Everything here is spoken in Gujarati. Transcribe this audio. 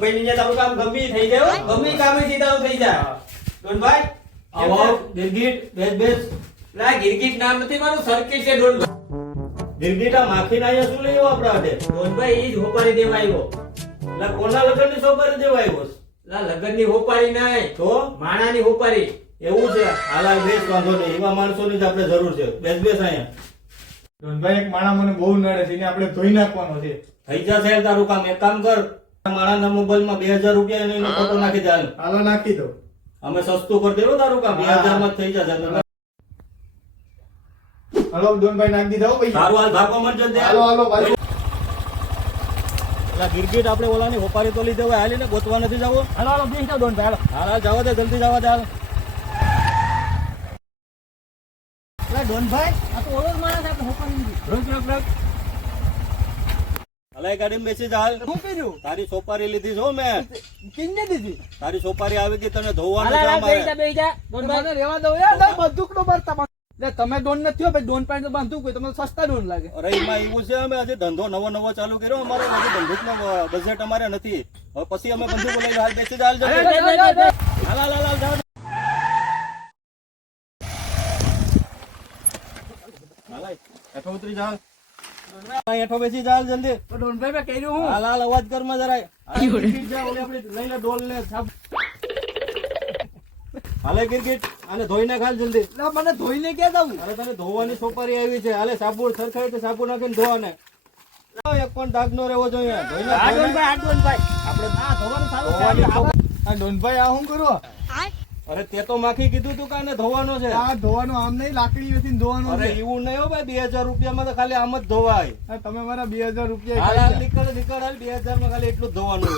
ભાઈ ને તારું કામ ગમે થઈ જાય, ગમે કામ થી તારું થઈ જાય. ડોનભાઈ આવો ગિરગીટ બેસ ના ગિરગીટ નામ નથી મારું, સર્કિટ છે ડોનભાઈ. ગિરગીટા માખી ના અહીંયા શું લઈ આવ્યો આપડા હાથે? ડોનભાઈ ઈ જ હોપારી દેવા આવ્યો. એટલે કોના લગ્નની સોપારી દેવા આવ્યો છે? ના લગન ની હોપારી નહીં, તો માણા ની હોપારી. એવું છે? હાલા બેસ, વાંધો નહીં, એવા માણસોની જ આપણે જરૂર છે. બેસ અહીંયા. ડોનભાઈ એક માણા મને બહુ નડે છે, એને આપણે ધોઈ નાખવાનો છે. થઈ જશે તારું કામ. એક કામ કર, માણાના મોબાઈલમાં 2000 રૂપિયા એનો ફોટો નાખી દે. હાલ હાલો નાખી દો. અમે સસ્તું કરી દેવું તારું કામ. 2000 માં જ થઈ જશે. હાલો ડોનભાઈ નાખી દીધા હો પૈસા. સારું, હાલ ભાગવા માંડજો ને. હાલો હાલો ભાઈ. એટલે ગિરગીટ આપણે ઓલાની હોપારી તો લીધે હવે હાલીને ગોતવા નથી જવું. હાલો હાલો બેસ જાઓ ડોનભાઈ, હાલો. હાલ જવા દે, જલ્દી જવા દે. હાલ ડોનભાઈ આ તો ઓલો જ માણસ આપણે હોપારી દીધી. હલાઈ ગાડીમાં બેસી જા. હાલ શું કર્યું? તારી સોપારી લીધી છો મેં. કિંને દીધી? તારી સોપારી આવી ગઈ, તને ધોવાનું છે હાલ અમારે. બેહી જા ડોનભાઈ રેવા દો યાર, બંદૂક નો બરતા. તમે ડોન નથી ભાઈ, ડોન પાણી તો બાંધવું કોઈ તમને સસ્તા ડોન લાગે. અરે એમાં એવું છે, અમે હજી ધંધો નવો ચાલુ કર્યો. અમારે હજી બંદૂકનો બજેટ અમારે નથી. હવે પછી અમે બંદૂક લઈને હાલ બેસી જા. હાલ જલ્દી. હાલ હાલ હાલ જાઓ. હાલ હેઠો ઉતરી જા. હેઠો બેસી જા. હાલ જલ્દી. ડોનભાઈ મેં કર્યું હું. હાલ હાલ અવાજ કરમાં જરાય. લઈને ડોલ ને સાબ. હાલે ગિરગીટ, આને ધોઈ નાખ. હાલ જલ્દી. મને ધોઈને ક્યાં જવું? અરે તને ધોવાની સોપારી આવી છે. હાલે સાબુ સરખાઈ તો સાબુ નાખીને ધોવાને. એક પણ ડાઘ નો રહેવો જોઈએ. ધોઈ નાખ. આ ડોનભાઈ આપણે આ ધોવાનું ચાલુ છે. આ ડોનભાઈ આ શું કરો? અરે તે તો માખી કીધું તું કાને ધોવાનો છે. આ ધોવાનું આમ નહીં, લાકડી વેચીને ધોવાનું અરે છે. એવું નહીં હો ભાઈ, 2000 રૂપિયામાં તો ખાલી આમ જ ધોવાય. આ તમે મારા 2000 રૂપિયા હાલ હાલ નીકળ હાલ, 2000 માં ખાલી એટલું જ ધોવાનું.